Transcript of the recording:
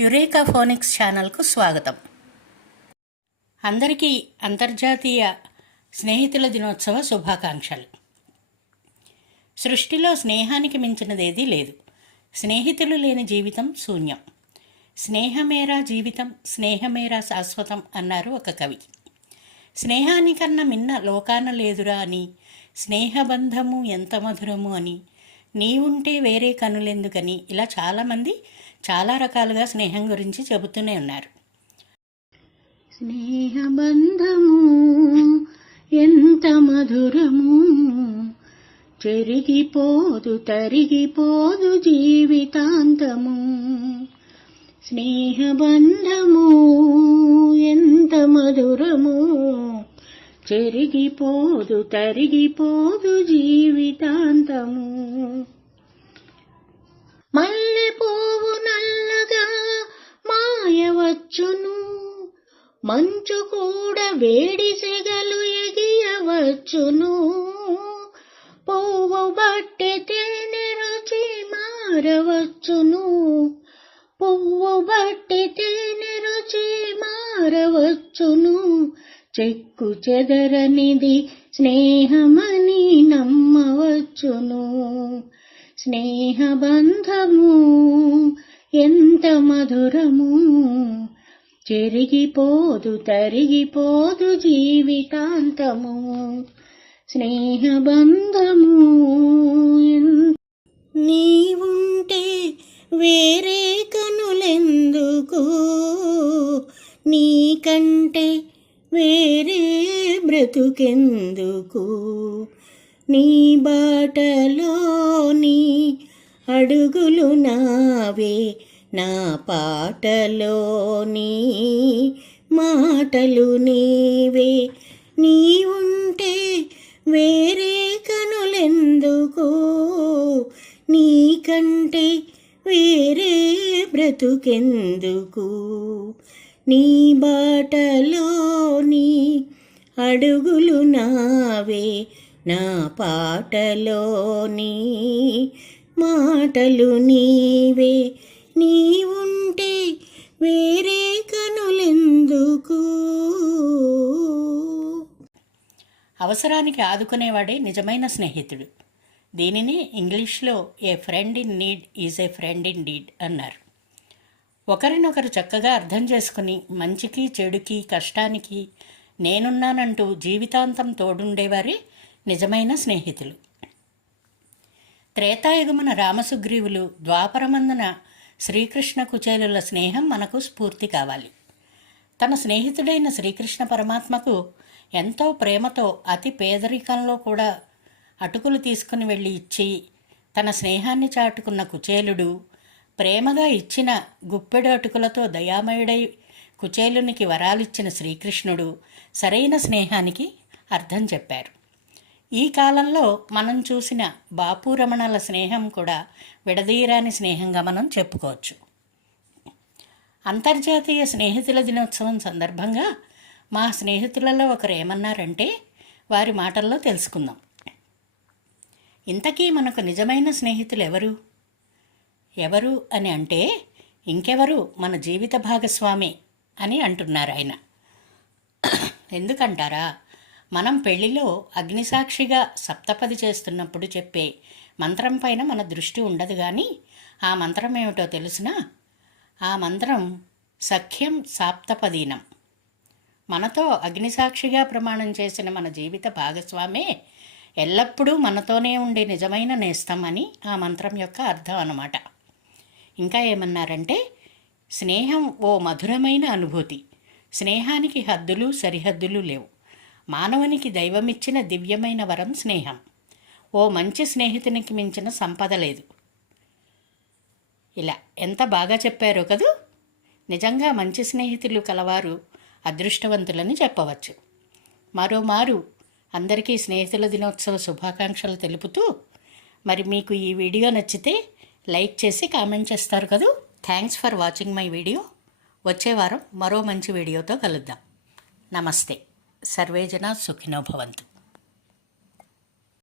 Eureka phonics ఛానల్కు స్వాగతం. అందరికీ అంతర్జాతీయ స్నేహితుల దినోత్సవ శుభాకాంక్షలు. సృష్టిలో స్నేహానికి మించినదేదీ లేదు. స్నేహితులు లేని జీవితం శూన్యం. స్నేహమేరా జీవితం, స్నేహమేరా శాశ్వతం అన్నారు ఒక కవి. స్నేహానికన్నా మిన్న లోకాన లేదురా అని, స్నేహబంధము ఎంత మధురము అని, నీవుంటే వేరే కనులెందుకని, ఇలా చాలామంది చాలా రకాలుగా స్నేహం గురించి చెబుతూనే ఉన్నారు. స్నేహబంధము ఎంత మధురము, చెరిగిపోదు తరిగిపోదు జీవితాంతము. స్నేహబంధము ఎంత మధురము, చెరిగిపోదు తరిగిపోదు జీవితాంతము. మల్లె పువ్వు నల్లగా మాయవచ్చును, మంచు కూడా వేడి సెగలు ఎగియవచ్చును. పువ్వు బట్టి తేనె రుచి మారవచ్చును, పువ్వు బట్టి తేనె రుచి మారవచ్చును. చెక్కు చెదరనిది స్నేహమని నమ్మవచ్చును. స్నేహబంధము ఎంత మధురము, చెరిగిపోదు తరిగిపోదు జీవితాంతము. స్నేహబంధము నీవుంటే వేరే కనులెందుకు, నీకంటే వేరే బ్రతుకెందుకు. నీ బాటలోని అడుగులు నావే, నా పాటలోని మాటలు నీవే. నీవుంటే వేరే కనులెందుకు, నీకంటే వేరే బ్రతుకెందుకు. నీ బాటలోని అడుగులు నావే, నా పాటలోని మాటలు నీవే. నీవుంటే వేరే కనులెందుకు. అవసరానికి ఆదుకునేవాడే నిజమైన స్నేహితుడు. దీనిని ఇంగ్లీష్లో a friend in need is a friend indeed అన్నారు. ఒకరినొకరు చక్కగా అర్థం చేసుకుని మంచికి చెడుకి కష్టానికి నేనున్నానంటూ జీవితాంతం తోడుండేవారే నిజమైన స్నేహితులు. త్రేతాయుగమున రామసుగ్రీవులు, ద్వాపరమందున శ్రీకృష్ణ కుచేలుల స్నేహం మనకు స్ఫూర్తి కావాలి. తన స్నేహితుడైన శ్రీకృష్ణ పరమాత్మకు ఎంతో ప్రేమతో అతి పేదరికంలో కూడా అటుకులు తీసుకుని వెళ్ళి ఇచ్చి తన స్నేహాన్ని చాటుకున్న కుచేలుడు, ప్రేమగా ఇచ్చిన గుప్పెడు అటుకులతో దయామయుడై కుచేలునికి వరాలిచ్చిన శ్రీకృష్ణుడు సరైన స్నేహానికి అర్థం చెప్పారు. ఈ కాలంలో మనం చూసిన బాపు రమణల స్నేహం కూడా విడదీయరాని స్నేహంగా మనం చెప్పుకోవచ్చు. అంతర్జాతీయ స్నేహితుల దినోత్సవం సందర్భంగా మా స్నేహితులలో ఒకరు ఏమన్నారంటే వారి మాటల్లో తెలుసుకుందాం. ఇంతకీ మనకు నిజమైన స్నేహితులు ఎవరు ఎవరు అని అంటే ఇంకెవరు, మన జీవిత భాగస్వామి అని అంటున్నారు ఆయన. ఎందుకంటారా, మనం పెళ్లిలో అగ్నిసాక్షిగా సప్తపది చేస్తున్నప్పుడు చెప్పే మంత్రం పైన మన దృష్టి ఉండదు. కానీ ఆ మంత్రం ఏమిటో తెలుసునా? ఆ మంత్రం సఖ్యం సాప్తపదీనం. మనతో అగ్నిసాక్షిగా ప్రమాణం చేసిన మన జీవిత భాగస్వామే ఎల్లప్పుడూ మనతోనే ఉండే నిజమైన నేస్తం అని ఆ మంత్రం యొక్క అర్థం అన్నమాట. ఇంకా ఏమన్నారంటే, స్నేహం ఓ మధురమైన అనుభూతి. స్నేహానికి హద్దులు సరిహద్దులు లేవు. మానవునికి దైవమిచ్చిన దివ్యమైన వరం స్నేహం. ఓ మంచి స్నేహితునికి మించిన సంపద లేదు. ఇలా ఎంత బాగా చెప్పారో కదూ. నిజంగా మంచి స్నేహితులు కలవారు అదృష్టవంతులని చెప్పవచ్చు. మరోమారు అందరికీ స్నేహితుల దినోత్సవ శుభాకాంక్షలు తెలుపుతూ, మరి మీకు ఈ వీడియో నచ్చితే లైక్ చేసి కామెంట్ చేస్తారు కదూ. Thanks for watching my video. వచ్చే వారం మరో మంచి వీడియోతో కలుద్దాం. నమస్తే. సర్వే జనా సుఖినో భవంతు.